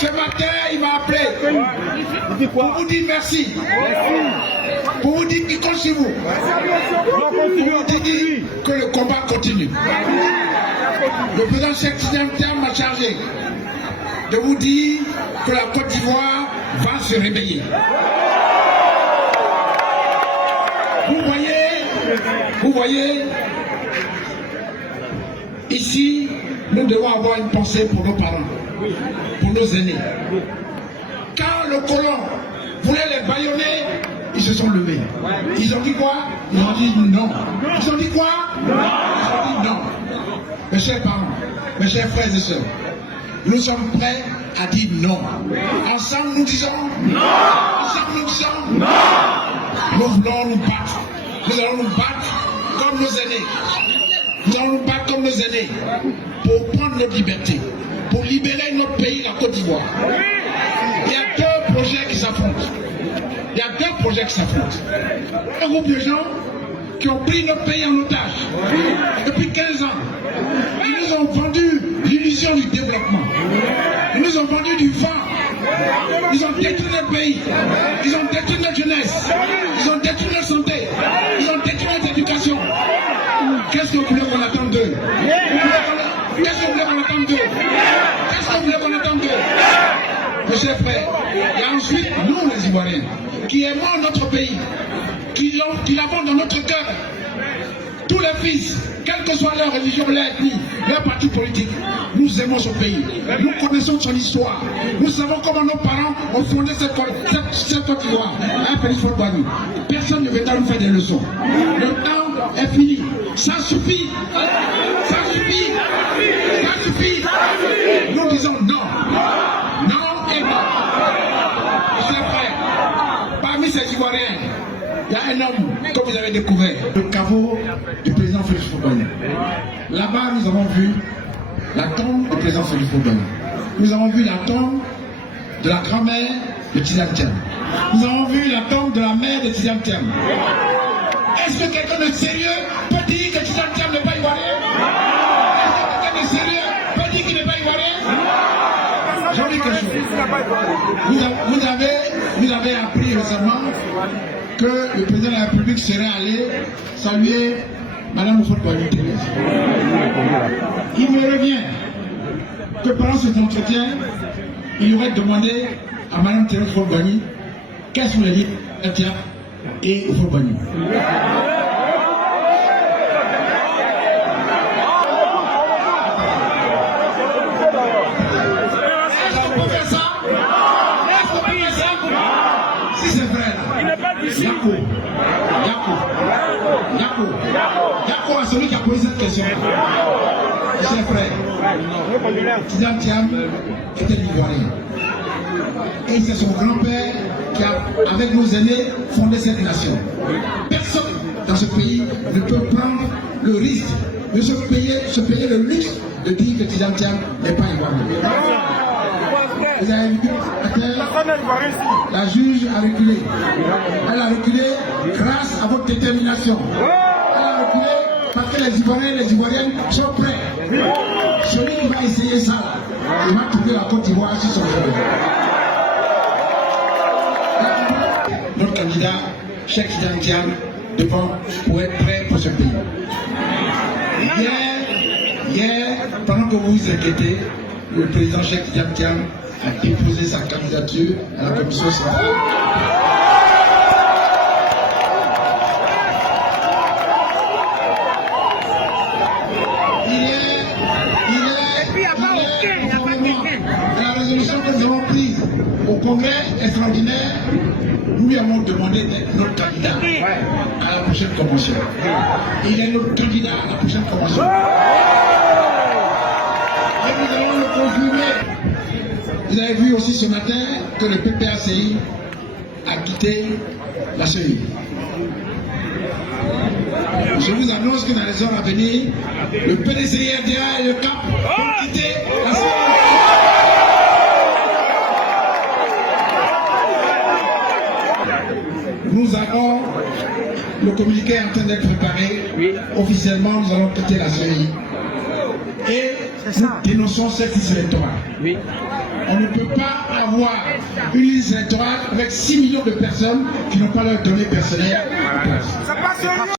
Ce matin, il m'a appelé pour vous dire merci. Pour vous dire qu'il compte sur vous. Pour vous dire que le combat continue. Le président Cheikh Tidiane Thiam m'a chargé de vous dire que la Côte d'Ivoire va se réveiller. Vous voyez, ici, nous devons avoir une pensée pour nos parents, pour nos aînés. Quand le colon voulait les bâillonner, ils se sont levés. Ils ont dit quoi? Ils ont dit non. Ils ont dit quoi? Non. Ils ont dit non. Mes chers parents, mes chers frères et sœurs, nous sommes prêts à dire non. Ensemble nous disons non. Ensemble nous disons non. Nous voulons nous battre. Nous allons nous battre comme nos aînés. Nous allons nous battre comme nos aînés pour prendre notre liberté, pour libérer notre pays, la Côte d'Ivoire. Il y a deux projets qui s'affrontent. Il y a deux projets qui s'affrontent. Un groupe de gens qui ont pris notre pays en otage depuis 15 ans. Ils nous ont vendu l'illusion du développement. Ils nous ont vendu du vent. Ils ont détruit notre pays. Ils ont détruit notre jeunesse. Ils ont détruit notre santé. Ils ont détruit notre éducation. Qu'est-ce que vous voulez qu'on attende d'eux? Qu'est-ce que vous voulez qu'on attende d'eux? Qu'est-ce que vous voulez qu'on attende d'eux? Mes chers frères, et ensuite, nous les Ivoiriens, qui aimons notre pays, qui l'avons dans notre cœur, tous les fils, quelle que soit leur religion, leur ethnie, leur parti politique, nous aimons ce pays. Nous connaissons son histoire. Nous savons comment nos parents ont fondé cette Côte d'Ivoire. Hein, Félix Houphouët-Boigny. Personne ne viendra nous faire des leçons. Le temps est fini. Ça suffit. Ça suffit. Ça suffit. Nous disons non. Non et non. Chers frères, parmi ces Ivoiriens, il y a un homme que vous avez découvert, le caveau du président Félix Houphouët-Boigny. Là-bas, nous avons vu la tombe du président Félix Houphouët-Boigny. Nous avons vu la tombe de la grand-mère de Tidiane Thiam. Nous avons vu la tombe de la mère de Tidiane Thiam. Est-ce que quelqu'un de sérieux peut dire que Tidiane Thiam n'est pas ivoirien? Est-ce que quelqu'un de sérieux peut dire qu'il n'est pas ivoirien? J'en dis quelque chose. Vous avez appris récemment que le président de la République serait allé saluer Madame Houphouët-Boigny. Il me revient que pendant cet entretien, il aurait demandé à Madame Houphouët-Boigny qu'est-ce que vous voulez dire Thiam et Houphouët-Boigny. Yako à celui qui a posé cette question. Chers frères, Tidiane Thiam était l'Ivoirien. Et c'est son grand-père qui a, avec nos aînés, fondé cette nation. Personne dans ce pays ne peut prendre le risque de se payer le luxe de dire que Tidiane Thiam n'est pas ivoirien. Vous avez vu, la juge a reculé. Elle a reculé grâce à votre détermination. Elle a reculé parce que les Ivoiriens et les Ivoiriennes sont prêts. Celui qui va essayer ça, il va trouver la Côte d'Ivoire sur son chemin. Notre candidat, Cheikh Tidiane Thiam, pour être prêt pour ce pays. Hier, pendant que vous vous inquiétez, le président Cheikh Tidiane Thiam a déposé sa candidature à la commission centrale. La résolution que nous avons prise au congrès extraordinaire, nous lui avons demandé d'être notre candidat à la prochaine convention. Il est notre candidat à la prochaine convention. Et nous allons le confirmer. Vous avez vu aussi ce matin que le PPACI a quitté la CEI. Je vous annonce que dans les heures à venir, le PDCI-RDA et le CAP vont quitter la CEI. Nous avons, le communiqué est en train d'être préparé. Officiellement, nous allons quitter la CEI. Et nous dénonçons cette liste électorale. Oui. On ne peut pas avoir une liste électorale avec 6 millions de personnes qui n'ont pas leurs données personnelles en place.